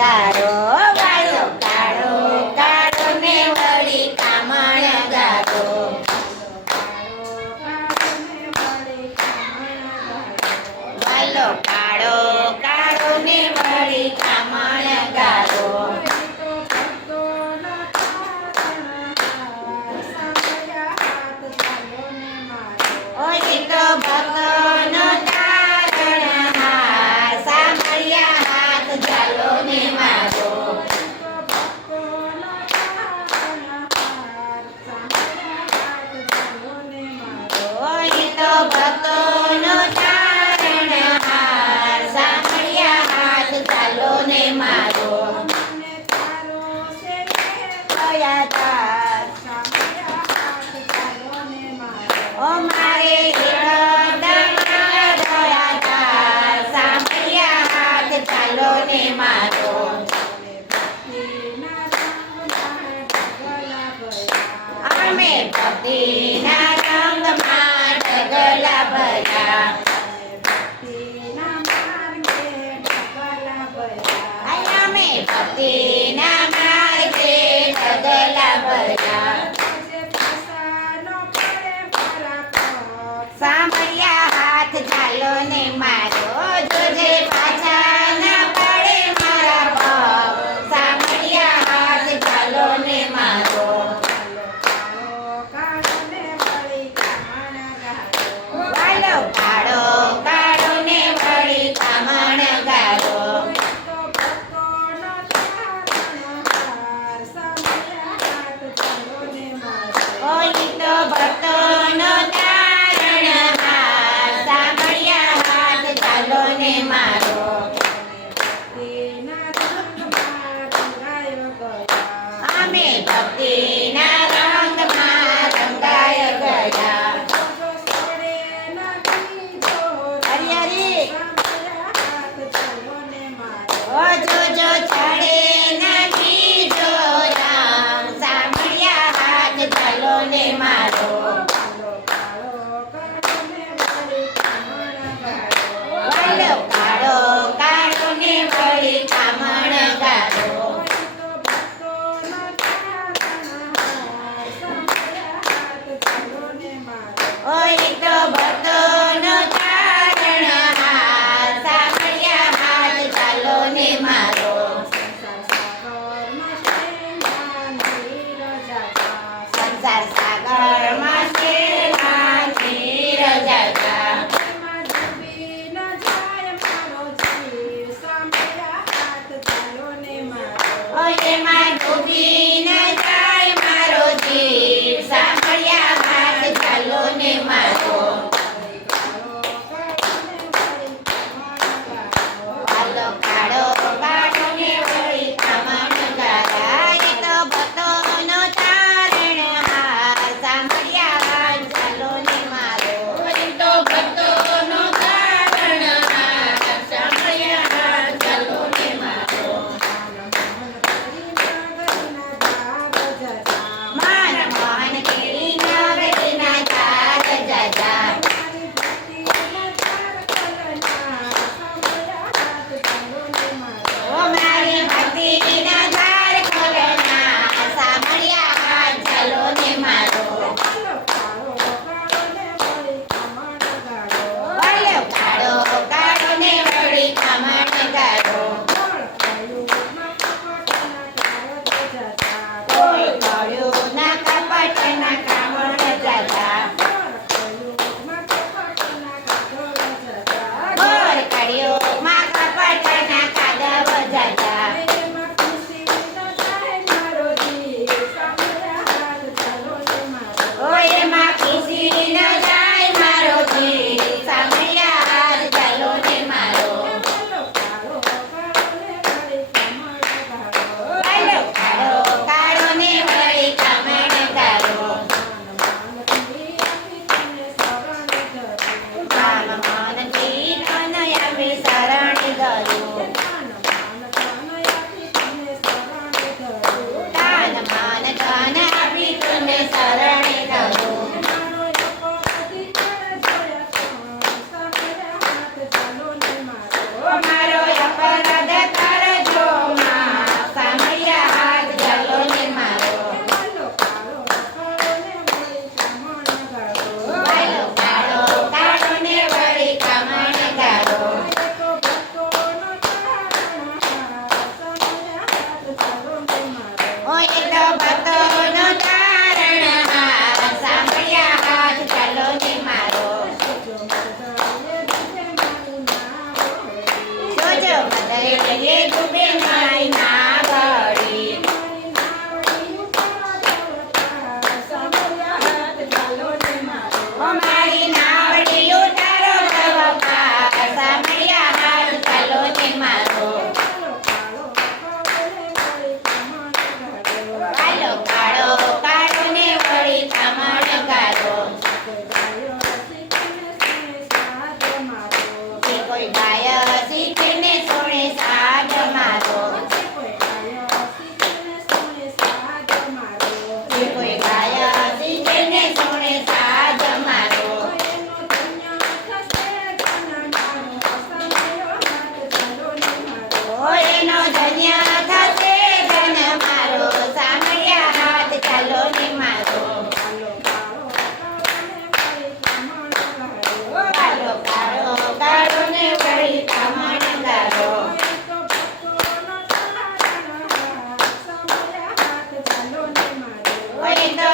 ગારો વાલો કાળો કાળો ને વળી કામણ ગારો વાલો કાળો કાળો ને વળી કામણ ગારો ઓય તો ભક્તોનો તારણહાર સાંભળ્યા હાથ ઝાલો ને મારો ઓય તો ભક્તોનો તારણહાર સાંભળ્યા હાથ ઝાલો ને મારો દયા તાર ઓ મારે દયા તાર સાંભળ્યા હાથ ઝાલો ને મારો અમે ભક્તિના રંગમાં ઢગલા ભર્યા અમે ભક્તિના માર્ગે ઢગલા ભર્યા સાંભળ્યા હાથ ઝાલો ને મારો જોજે પાછા ના પડે મારા પગ સાંભળ્યા હાથ ઝાલો ને મારો વાલો કાળો કાળો ને વળી કામણ ગારો ઓય તો ભક્તોનો તારણહાર સાંભળ્યા હાથ ઝાલો ને મારો અમે ભક્તિના રંગમાં રંગાય ગયા હરિહરી ઓ જોજો ચડે નથી જો રામ સાંભળ્યા હાથ ઝાલો ને મારો વાલો કાળો કાળો ને વળી કામણ ગારો ઓય તો ભક્તોનો તારણહાર સાંભળ્યા હાથ ઝાલો ને મારો સંસાર સાગરમાં શેરમાં નીર જાતા ઓય એમાં ડૂબી ન જાય મારો જીવ સાંભળ્યા હાથ ઝાલો ને મારો વાલો કાળો કાળો ને વળી કામણ ગારા એ તો ભક્તોનો તારણહાર સાંભળ્યા હાથ ઝાલો ને મારો એ તો ભક્તોનો તારણહાર સાંભળ્યા હાથ ઝાલો ને મારો એટલે ડૂબે મારી નાગડી. ઓ મારી નાવડી ઉતારો નવો પાર, સામૈયા હાથ ચાલો ને મારો. કાલો કાળો કાળો ને વળી ખમણ ગારો. જે કોઈ ગાય શીખે ને સોણે સાજ મારો. જે કોઈ ગાય શીખે ને સોણે સાજ મારો. ઓ એનો ધન્ય થશે ધન મારો, સામૈયા હાથ ચાલો ને મારો. કાળો કાળો કાળો ને વળી ખમણ ગારો. ઓય તો